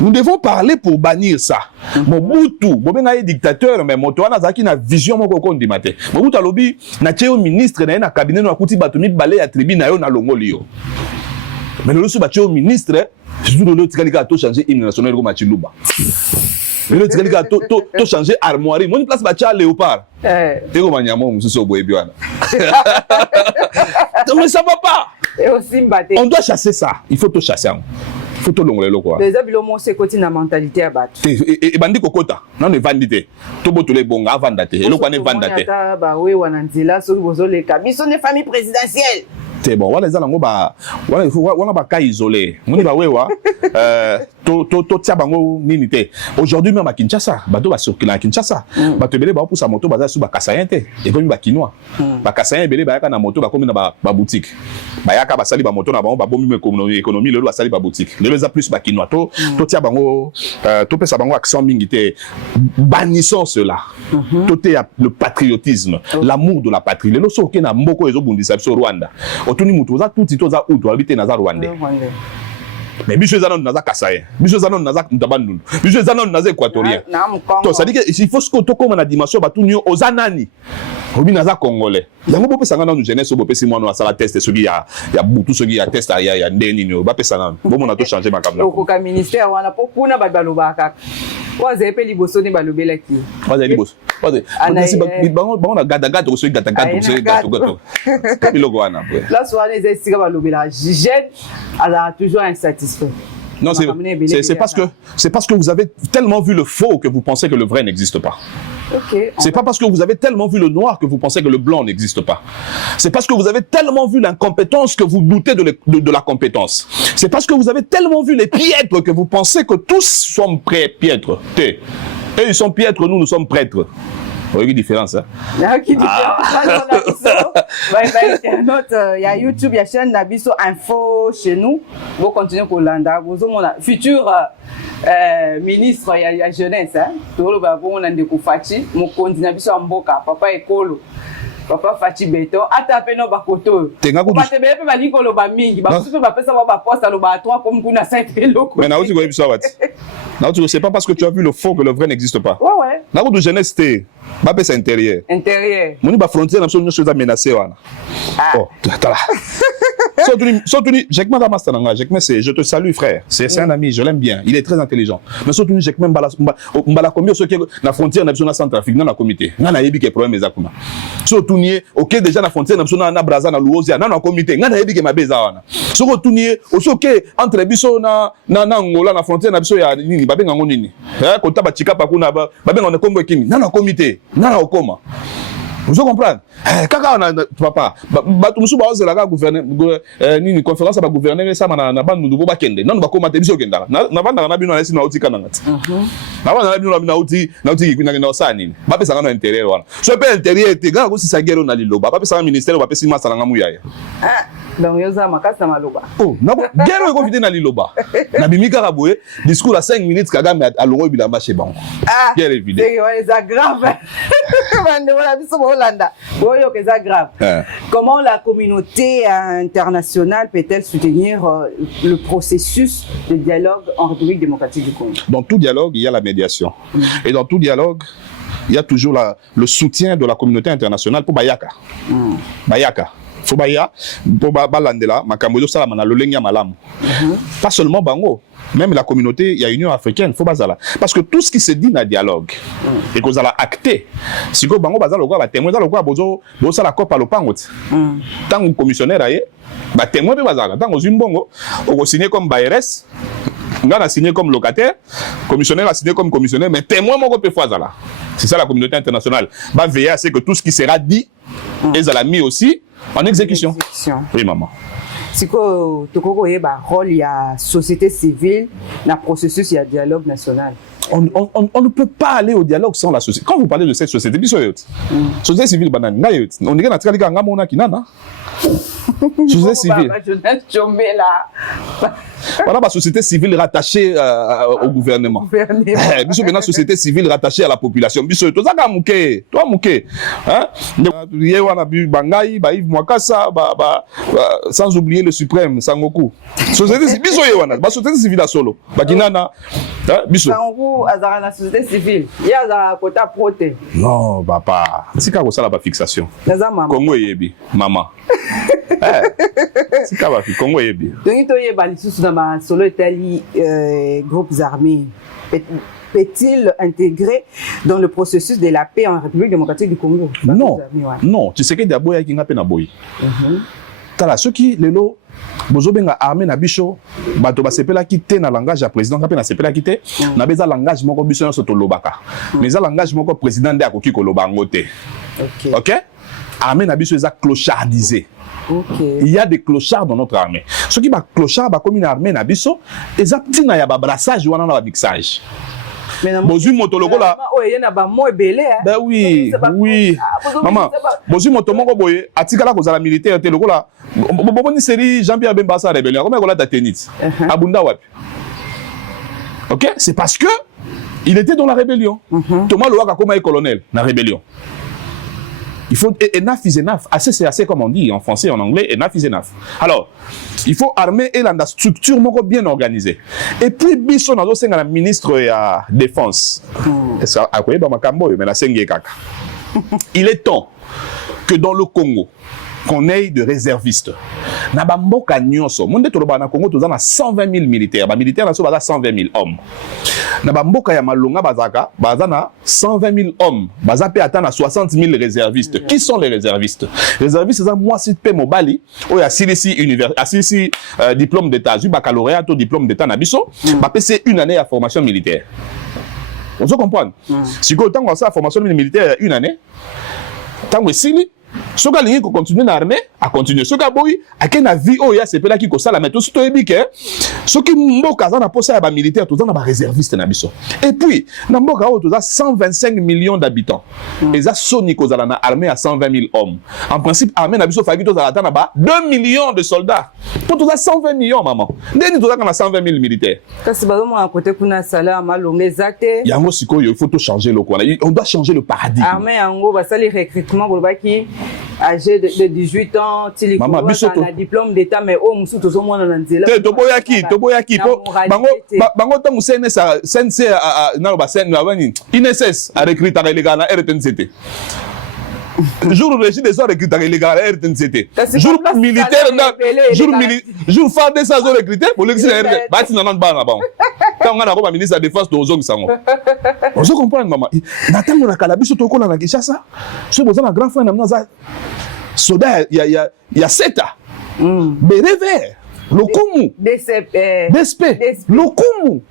Nous devons parler pour bannir ça. Mobutu, Bobenga est dictateur, mais Motoana Zaki na vision moko kondi mate. Mobutu alobi na cheo ministre na cabinet na kuti batumit balé à tribune na yo na longolio. Mais le sou batio ministre, surtout le tikalika to changer hymne national comme Machiluba. Le tikalika to changer armoirie. Mon place batia léopard. Teko manyamo mususo boyebi wana. Mais ça va pas. Et aussi mbaté. On doit chasser ça. Il faut tout chasser. Photo longole lo quoi. Les habilement c'est côté na mentalité à battre. Et bandi kokota. Non ne vandité. To botole bonga vandate. Et lo kwa ne vandate. Ba we wananzila so bozo le kabiso ne famille présidentielle. C'est bon, wala za lango ba wala ba ka isolé. Moni ba wewa to tia bango nini te. Aujourd'hui même à Kinshasa, bato ba circuler à Kinshasa. Bato belé ba pour sa moto ba su ba kasayen te. Et comme ba kinois. Ba kasayen belé ba yaka na moto ba comme na ba boutique. Ba yaka ba sali ba moto na ba bomi économie le ba sali ba boutique. Le za plus ba kinois to tia bango to pesa bango accent mingi te. Bannissons cela. To te le patriotisme, l'amour de la patrie. Le so ke na mboko ezo bundisa biso Rwanda. Otuni mutu za tuti to za utu habite na za Rwanda. Mais biso zanon na za Kasaye, biso zanon na za Mtabandundu, biso zanon na za Équatorien. To ça dit que il faut que to comme na dimension ba tunyo ozanani. Obi na za Congolais. Yango bo pesa ngana nu jeunesse bo pesi mwana sala test soki ya butu soki ya test ya ndeni ni ba pesa ngana. Bo mona to changer makamla. Ko ka ministère wana po kuna ba balobaka. Waze pe liboso ni balobela ki. Waze liboso. Waze. Bango na gadaga to soki gadaga to soki gato. Kabilo ko wana. Là soit les estika balobela. Jeune a toujours insatisfait. Non, c'est parce que vous avez tellement vu le faux que vous pensez que le vrai n'existe pas. Okay, c'est pas parce que vous avez tellement vu le noir que vous pensez que le blanc n'existe pas. C'est parce que vous avez tellement vu l'incompétence que vous doutez de la compétence. C'est parce que vous avez tellement vu les piètres que vous pensez que tous sommes piètres. Eux, ils sont piètres, nous sommes prêtres. Vous voyez la différence, hein? Il y a YouTube, il y a chaîne Nabiso Info chez nous. Vous continuez pour l'anda. Vous avez mon futur ministre, il y a jeunesse, hein? Tout le monde a des coups fatis. Mon continue Nabiso Amboka, papa écolo. Papa Fati Beto, atapé no bakoto. Tenga ku. Parce que bébé ba likolo ba mingi, ba supe ba pesa ba poste lo ba 3 comme kuna 5 loko. Mais na uti ko biso wat. Na uti c'est pas parce que tu as vu le faux que le vrai n'existe pas. Ouais. Na ko de jeunesse té, ba pesa intérieur. Intérieur. Moni ba frontière na so nyo chose menacé wana. Oh, tala. Sotuni, Jacques Madamastananga, Jacques c'est je te salue frère. C'est un ami, je l'aime bien. Il est très intelligent. Mais Sotuni Jacques Mbala combien ceux qui na frontière na zone Centrafrique na comité. Na na yebi ke problème ezakuna. Sotuni OK déjà na frontière na zone na Brazza na Luozia na comité. Na yebi ke mabeza wana. Sotuni osoke entre biso na Angola na frontière na biso ya nini babenga ngonini. Kota ba chika pa kuna babenga on kombo kimi. Na comité. Na okoma. Vous comprenez? Kaka na papa, batu musu ba ozela ka gouverner nini conférence ba gouverner ça na bandu ndubo ba kende. Non ba komata biso kenda. Na banda na bino na sina utika na ngati. Na banda na bino na uti kwina na osani. Ba pesa kana intérieur wana. So pe intérieur te ga ko sisa gero na liloba. Ba pesa ministère ba pesa masala ngamu yaya. Donc yoza makasa maloba. Oh, na gero ko vide na liloba. Na bimika ka boye discours à 5 minutes Kagame alongo bilamba chez bango. Gero vide. C'est grave. Bande wala biso Hollanda. Boyo que c'est grave. Comment la communauté internationale peut-elle soutenir le processus de dialogue en République démocratique du Congo? Dans tout dialogue, il y a la médiation. Et dans tout dialogue, il y a toujours le soutien de la communauté internationale pour Bayaka. Bayaka. Faut baya pour balandela makambo sala na lolenya malamu. Pas seulement bango, même la communauté, il y a Union africaine, faut bazala. Parce que tout ce qui se dit dans le dialogue et qu'on a acté, si go bango bazala quoi ba témoin za quoi bozo sala copa lopango. Tant que commissionnaire aye, ba témoin be bazala. Tant que zimbongo, on signé comme Bayres, on a signé comme locataire, commissionnaire a signé comme commissionnaire, mais témoin moko pe fazala. C'est ça la communauté internationale. Va veiller à ce que tout ce qui sera dit et ça l'a mis aussi en exécution. Oui, maman. Si ko tokoko yeba rôle ya société civile na processus ya dialogue national. On ne peut pas aller au dialogue sans la société. Quand vous parlez de cette société, société civile banane, on dirait na tralika ngamona kinana. Société civile. Voilà la société civile rattachée au gouvernement. Biso bena société civile rattachée à la population. Biso to zaka muke, toi muke. Hein? Yewa na bangai, ba Yves Mwakasa, sans oublier le suprême Sangoku. Société civile biso yewa na, ba société civile solo. Ba kinana, hein? Biso. Sangoku azara na société civile. Ya za kota proté. Non, papa. Sika ko sala ba fixation. Congo yebi, maman. C'est quoi le Congo yebi. Donc to yeba lisusu na ba solo Italie groupes armés. Peut-il intégrer dans le processus de la paix en République démocratique du Congo? Non. Non, tu sais que d'abord il y a qui na boy. Tala ceux qui lelo bozo benga armée na bicho bato ba sepela kité na langage ya président kapena sepela kité na beza langage moko biso na soto lobaka. Mais ça langage moko président de akoki ko loba ngote. OK? Armée na biso eza clochardisé. Okay. Il y a des clochards dans notre armée. Ceux qui ba clochard ba comme une armée na biso, eza tina ya ba brassage wana na ba mixage. Bozu moto loko la. Ben oui, oui. Maman, bozu moto moko boye atikala ko zala militaire te loko la. Boboni série Jean-Pierre Bemba sa rébellion. Comment ko la tenit? Abunda wapi. OK? C'est parce que il était dans la rébellion. Thomas Loaka comme un colonel na rébellion. Il faut enough is enough. Assez c'est assez comme on dit en français et en anglais. Enough is enough. Alors, il faut armer et la structure bien organisée. Et puis biso nazo senga la ministre ya défense. Ça a quoi ba makambo mais la senge kaka. Il est temps que dans le Congo qu'on ait de réservistes. Na ba mboka nyonso. Monde to na Congo to za na 120 000 militaires. Ba militaires na so ba 120 000 hommes. Na ba mboka ya malonga bazaka baza na 120 000 hommes. Baza pe atana 60 000 réservistes. Qui sont les réservistes? Réservistes c'est moi si pe mobali o ya CDC université diplôme d'état, baccalauréat ou diplôme d'état na biso, ba PC une année à formation militaire. On se comprend. Si go tant ça formation militaire une année, tant que sili soka lingi ko continuer na armée a continuer soka boy akena vie o ya sepela ki ko sala mais tout to ebike soki mboka za na posa ya ba militaire to za na ba réserviste na biso et puis na mboka o to za 125 millions d'habitants et za soni ko zala na armée à 120 000 hommes en principe armée na biso faki to za ta na ba 2 millions de soldats pour to za 120 millions maman ndeni to za na 120 000 militaires kasi bazo mo côté kuna salaire malonga exacte yango sikoyo il faut to changer le quoi on doit changer le paradigme armée yango ba sali recrutement bolobaki âgé de 18 ans, tu as diplôme d'état mais au musu to somona na nzela. Toboyaki bango tangu CNC na ba sen na bani INSS a recruter les gars na RTNCT. jour régime des soirs recrutés les gars RTNCT jour militaire jour phare des soirs recrutés pour l'exil bati na namba na bon quand on a ko ministre de défense de zone sango on se comprend maman natango na kala biso to ko na Kinshasa ce besoin na grand frère na mnaza soda ya seta bereve lokumu DSP lokumu.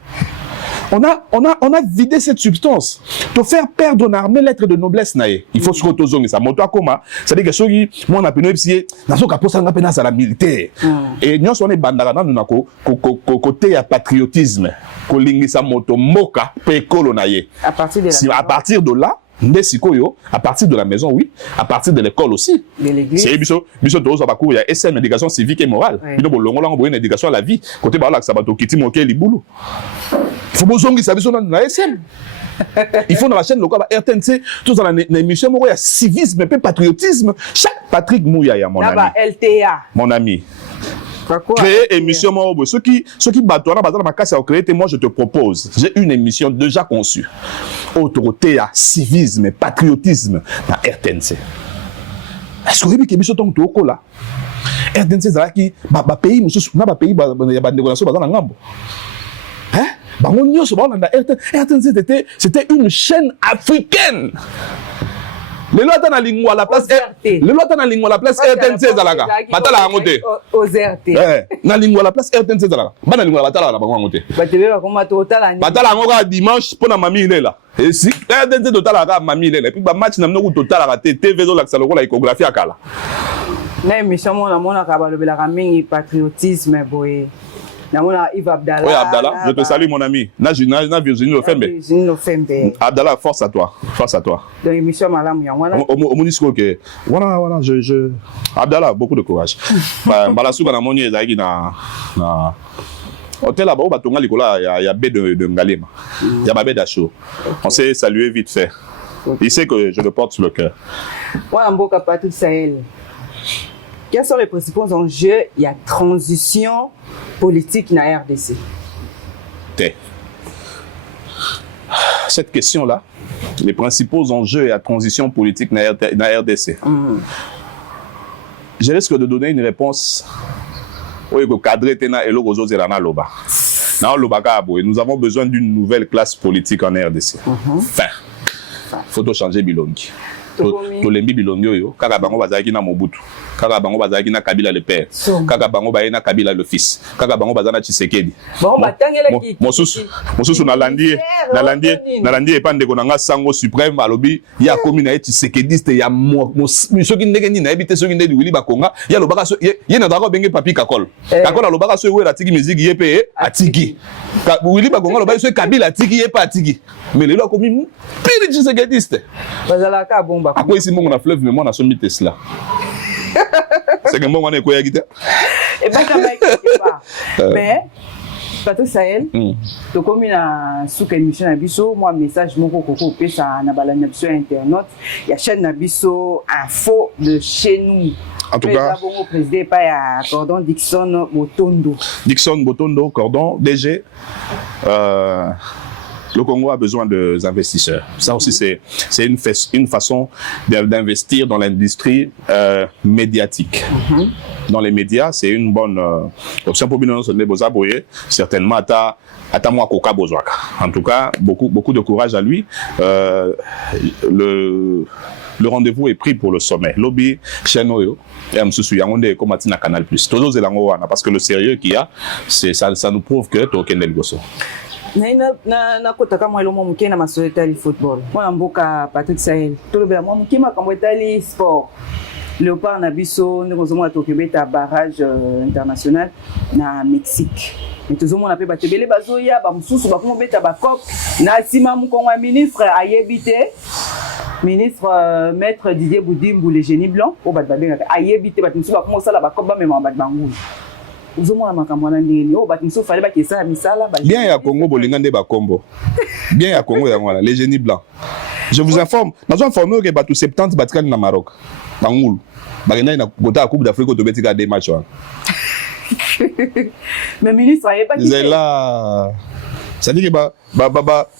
On a vidé cette substance. Te faire perdre une armée lettre de noblesse nae. Il faut se retrouver ça. Moto akoma, c'est-à-dire que ceux qui moi na peno epsie na so ka posa na pena la militaire. Et nous on est bandara na nako côté ya patriotisme. Ko lingisa moto moka pe kolo nae. À partir de là Ndesikoyo, à partir de la maison, oui, à partir de l'école aussi. De l'église. C'est biso tozo bakou ya SM éducation civique et morale. Bino bolongo lango boye éducation à la vie. Côté ba la sabato kiti moke libulu. Il faut bozongi ça biso na SM. Il faut dans la chaîne locale RTNC tout dans la émission il y a civisme et patriotisme. Chaque Patrick Mouya ya mon ami. LTA. Mon ami. Créer émission ceux qui battent dans ma casse à créer moi je te propose j'ai une émission déjà conçue autorité à civisme et patriotisme dans RTNC. Est-ce que vous avez émission tant que là RTNC c'est qui pays monsieur na pays ya ba négociation bazana ngambo hein ba ngonyo so ba na RTNC c'était une chaîne africaine. Les lois dans la lingua la place les lois dans la lingua la place RTNC zalaka batala ngote aux RT na lingua la place RTNC zalaka bana lingua batala na bango ngote batebe ba koma totala ni batala ngoka dimanche pona mami lela et si RTNC totala ka mami lela puis ba match na mnoku totala ka TV zo la saloko la icographie akala na émission mona ka ba lobela ka mingi patriotisme boye. Oui, Abdallah, je te salue mon ami. Na Virginie Lofembe. Virginie Lofembe. Abdallah, force à toi. Force à toi. Donc, émission Malam Yangwana. Au Monisco, voilà, Abdallah, beaucoup de courage. Balasouga na moni ezaki na hôtel là-bas, batonga likola, il y a baie de Ngalema. Il y a ma baie d'Acho. On s'est salué vite fait. Il sait que je le porte sur le cœur. Moi, Mboka Patrick Sahel. Quels sont les principaux enjeux? Il y a transition politique dans la RDC. Cette question-là, les principaux enjeux et la transition politique dans la RDC. Je risque de donner une réponse. Nous avons besoin d'une nouvelle classe politique en RDC. Enfin, il faut changer Bilongi. Tolembi Bilongi yo, kaka bango bazaki na Mobutu, kaka bango bazaki na Kabila le père, kaka bango baye na Kabila le fils, kaka bango bazana Tshisekedi. Mosusu na landi e pande konanga sango suprême alobi ya komi na Tshisekediste ya soki ndenge ni na ebite soki ndenge wili bakonga ya lobaka so ye na dako benge papi kakol. Kakol alobaka so wera tiki musique ye pe atiki. Wili bakonga lobaka so Kabila atiki ye pa atiki. Mais lelo komi pire Tshisekediste. Bazala ka bomba. À quoi ici mon na fleuve mais moi na somi Tesla. C'est que moi on est quoi guitare. Et pas mais Patrick Sahel, to comme na souka émission na biso, moi message moko koko pesa na balanya biso internet, ya chaîne na biso info de chez nous. En tout cas, le président pas ya Cordon Dixon Botondo. Dixon Botondo Cordon DG le Congo a besoin d'investisseurs. Ça aussi, c'est une façon d'investir dans l'industrie médiatique. Dans les médias, c'est une bonne option pour nous. Certainement, en tout cas, beaucoup de courage à lui. Le rendez-vous est pris pour le sommet. Lobby, Chenoyo, et M. Komatina Canal+. Parce que le sérieux qu'il y a, ça nous prouve que Token Del Gosso. na kotaka mwa lomo muke na masoletali football mwana mboka Patrick Sahel tolobela mwa muke makambo etali sport Léopard na biso ndeko zomona tokebeta barrage international na Mexique mais tozomona pe batebele bazoya ba mususu ba komobeta ba cop na sima mukongo ministre ayebite ministre maître Didier Boudimbu le génie blanc o bat babenga ayebite bat mususu ba komosala ba cop ba mema bat bangu. Bien ya Congo bolingande ba kombo. Bien ya Congo ya ngwana les génies blancs. Je vous informe, nous informé que batu 70 batikali na Maroc. Bangoul. Bagenda na kota Coupe d'Afrique to betika des matchs. Mais ministre ayeba ki. Zela C'est-à-dire que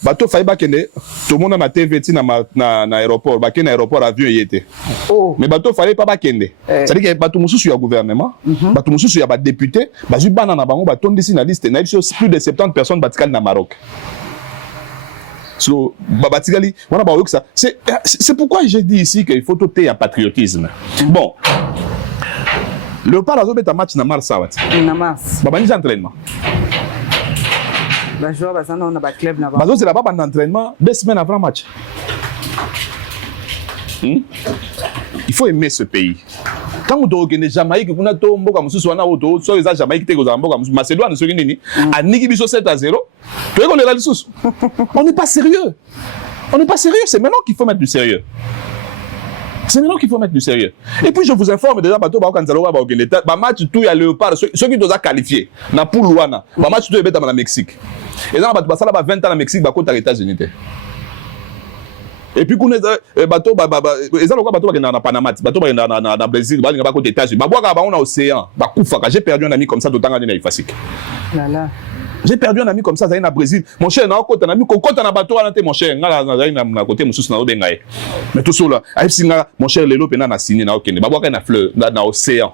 bateau failli bakende tout le monde na TV ti na aéroport bakende na aéroport avion yete. Oh. Mais bateau fallait pas bakende. C'est-à-dire que bateau mususu ya gouvernement, bateau mususu ya ba député, bazu bana na bango batondisi na liste na biso plus de 70 personnes batikali na Maroc. So batikali wana ba ça. C'est pourquoi j'ai dit ici qu'il faut tout un patriotisme. Bon. Le par azobeta match na Mars awati. Na Mars. Babani entraînement. Bah joueur bazana on a ba club na ba. Bazo c'est là-bas pendant entraînement 2 semaines avant match. Il faut aimer ce pays. Quand on doit gagner Jamaïque, on a tout mboka mususu wana auto, so eza Jamaïque te ko mboka mususu Macédoine so nini, aniki biso 7-0. Tu vois qu'on est là dessous. On n'est pas sérieux. On n'est pas sérieux, c'est maintenant qu'il faut mettre du sérieux. C'est maintenant qu'il faut mettre du sérieux. Et puis je vous informe déjà bateau ba kanzalo ba gagner ba match tout ya Léopard ceux qui doivent qualifier na poule wana. Ba match tout e beta na Mexique. Et là bateau ba sala ba 20 ans na Mexique ba contre les États-Unis. Et puis qu'on est bateau ils ont bateau na Panama, bateau na Brésil, ba linga ba côté États-Unis. Ba boka ba on a océan, ba kufaka. J'ai perdu un ami comme ça d'autant ngani na ifasik. Là. J'ai perdu un ami comme ça dans le Brésil. Mon cher, na côté un ami côté na bateau na mon cher, na côté mususu na obengaye. Mais tout ça là, ayipsinga mon cher lelo pena na signé na okende. Ba boka na fleur na océan.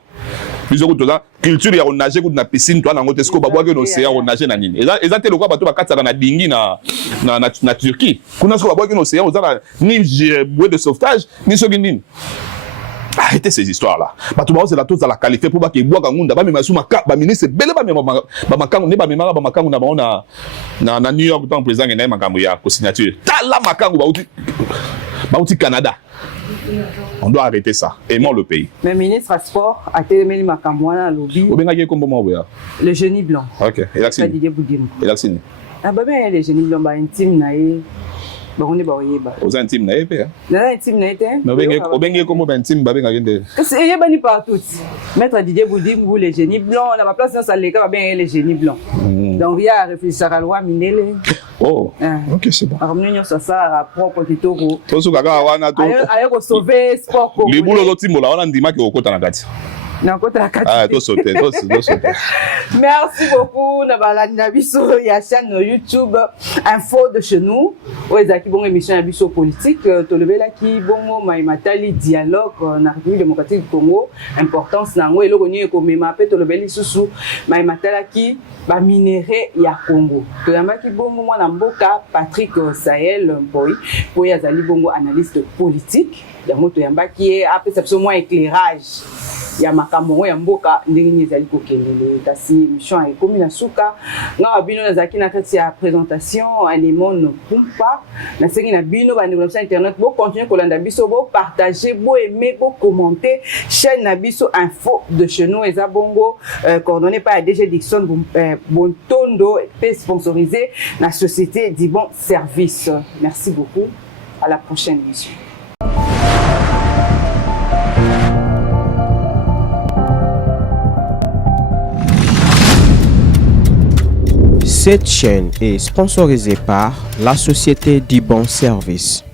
Plusieurs que là culture ya nager ko na piscine toi na ngote sko ba boka na océan on nager na nini. Eza te lokwa bateau ba katsa na dingi na Turquie. Kuna sko ba boka na océan ozala ni bouée de sauvetage ni so nini. Arrêtez ces histoires-là. Bateau c'est la chose à la qualifier pour que bois kangunda ba mema suma ba ministre bele ba mema ba makangu ne ba mema ba makangu na ba na New York tant président ngena makambo ya ko signature. Tala makangu ba uti Canada. On doit arrêter ça. Aimons le pays. Mais ministre à sport a télémeli makambo na lobby. Obenga ye kombo mo ya. Le génie blanc. OK. Et l'accine. Et l'accine. Ah bah ben les génie blanc ba intime na ye. Ba on est ba oyeba. Aux intimes na épée. Na intime na été. Mais obenga comme ba intime ba benga ngende. C'est yeba ni partout. Maître Didier Boudim ou les génies blancs, on a ma place dans sa léga ba ben les génies blancs. Donc il y a réfléchir à la loi minele. Oh. OK, c'est bon. Ramener sur ça à propre kitoko. To so kaka wana to. Ayo ko sauver sport ko. Libulo zo timbola wana ndima ke okota na kati. Ah, to sauter. Merci beaucoup na biso ya chaîne YouTube Info de chez nous. Oezaki bongo émission ya biso politique to lebela ki bongo maimatali dialogue na République démocratique du Congo. Importance nango eloko ni ko mema pe to lebeli susu maimatala ki ba minéré ya Congo. To yamaki bongo mwana mboka Patrick Sahel Mpoyi po ya zali bongo analyste politique. Yango to yambaki apesa biso moins éclairage. Ya makambo ya mboka ndenge ezali kokendele kasi mission ekomi na suka nga bino nazaki na kati ya présentation Anemone Kumpa na sengi na bino ba ndeko internet bo continuer kolanda biso bo partager bo aimer bo commenter chaîne na biso Info de chez nous eza bongo coordonné par DG Dixon Bontondo et sponsorisé la société Dibon Service. Merci beaucoup, à la prochaine émission. Cette chaîne est sponsorisée par la société Dibon Service.